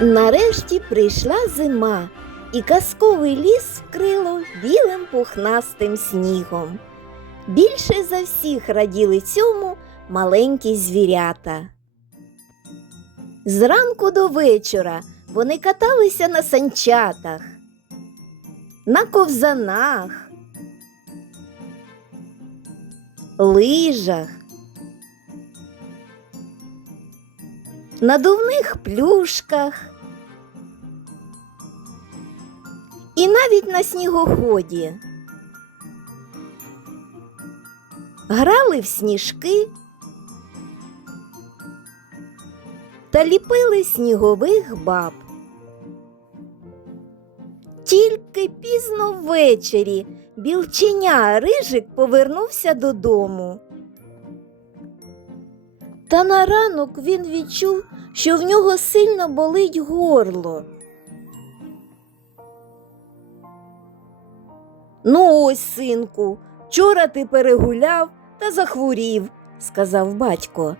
Нарешті прийшла зима, і казковий ліс вкрило білим пухнастим снігом. Більше за всіх раділи цьому маленькі звірята. Зранку до вечора вони каталися на санчатах, на ковзанах, лижах, надувних плюшках і навіть на снігоході. Грали в сніжки та ліпили снігових баб. Тільки пізно ввечері білченя Рижик повернувся додому. Та на ранок він відчув, що в нього сильно болить горло. Ну ось, синку, вчора ти перегуляв та захворів, сказав батько.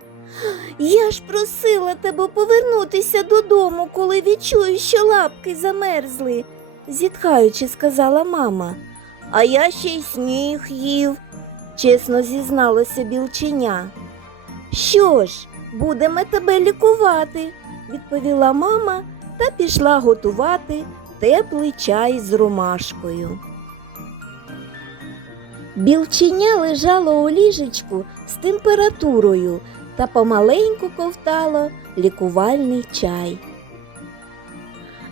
Я ж просила тебе повернутися додому, коли відчую, що лапки замерзли, зітхаючи, сказала мама. А я ще й сніг їв, чесно зізналося білченя. Що ж, будемо тебе лікувати, відповіла мама та пішла готувати теплий чай з ромашкою. Білченя лежало у ліжечку з температурою та помаленьку ковтало лікувальний чай.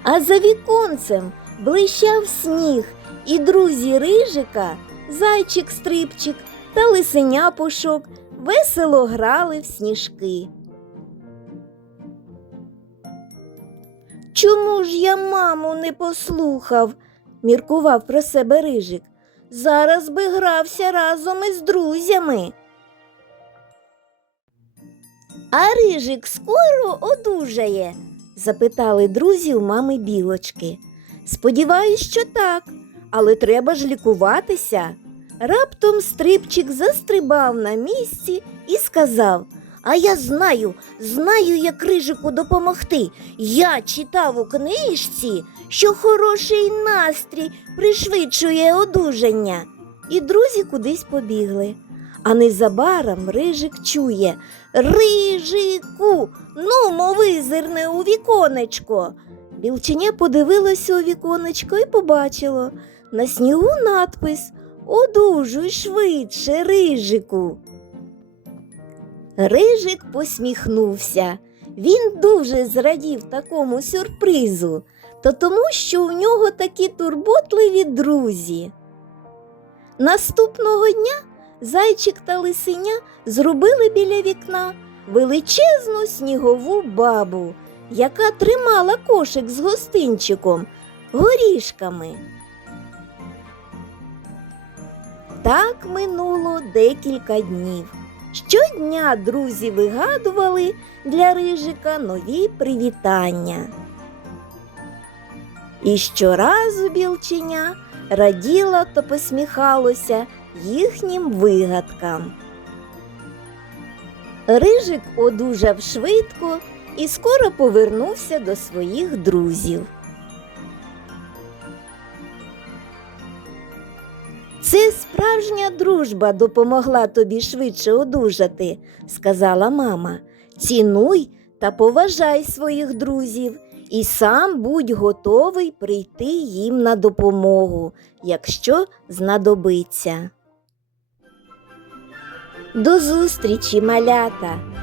А за віконцем блищав сніг, і друзі рижика, зайчик стрибчик та лисеня пушок весело грали в сніжки. Чому ж я маму не послухав? міркував про себе рижик. Зараз би грався разом із друзями. А рижик скоро одужає? запитали друзі у мами білочки. Сподіваюсь, що так, але треба ж лікуватися. Раптом стрибчик застрибав на місці і сказав А я знаю, знаю, як рижику допомогти. Я читав у книжці, що хороший настрій пришвидшує одужання. І друзі кудись побігли. А незабаром рижик чує Рижику, ну, мови зирне у віконечко. Білченя подивилося у віконечко і побачило на снігу надпис Одужуй швидше, рижику. Рижик посміхнувся. Він дуже зрадів такому сюрпризу, то тому, що у нього такі турботливі друзі. Наступного дня зайчик та лисеня зробили біля вікна величезну снігову бабу, яка тримала кошик з гостинчиком, горішками. Так минуло декілька днів. Щодня друзі вигадували для рижика нові привітання. І щоразу білченя раділо та посміхалося їхнім вигадкам. Рижик одужав швидко і скоро повернувся до своїх друзів. Це справжня дружба допомогла тобі швидше одужати, сказала мама. Цінуй та поважай своїх друзів і сам будь готовий прийти їм на допомогу, якщо знадобиться. До зустрічі, малята!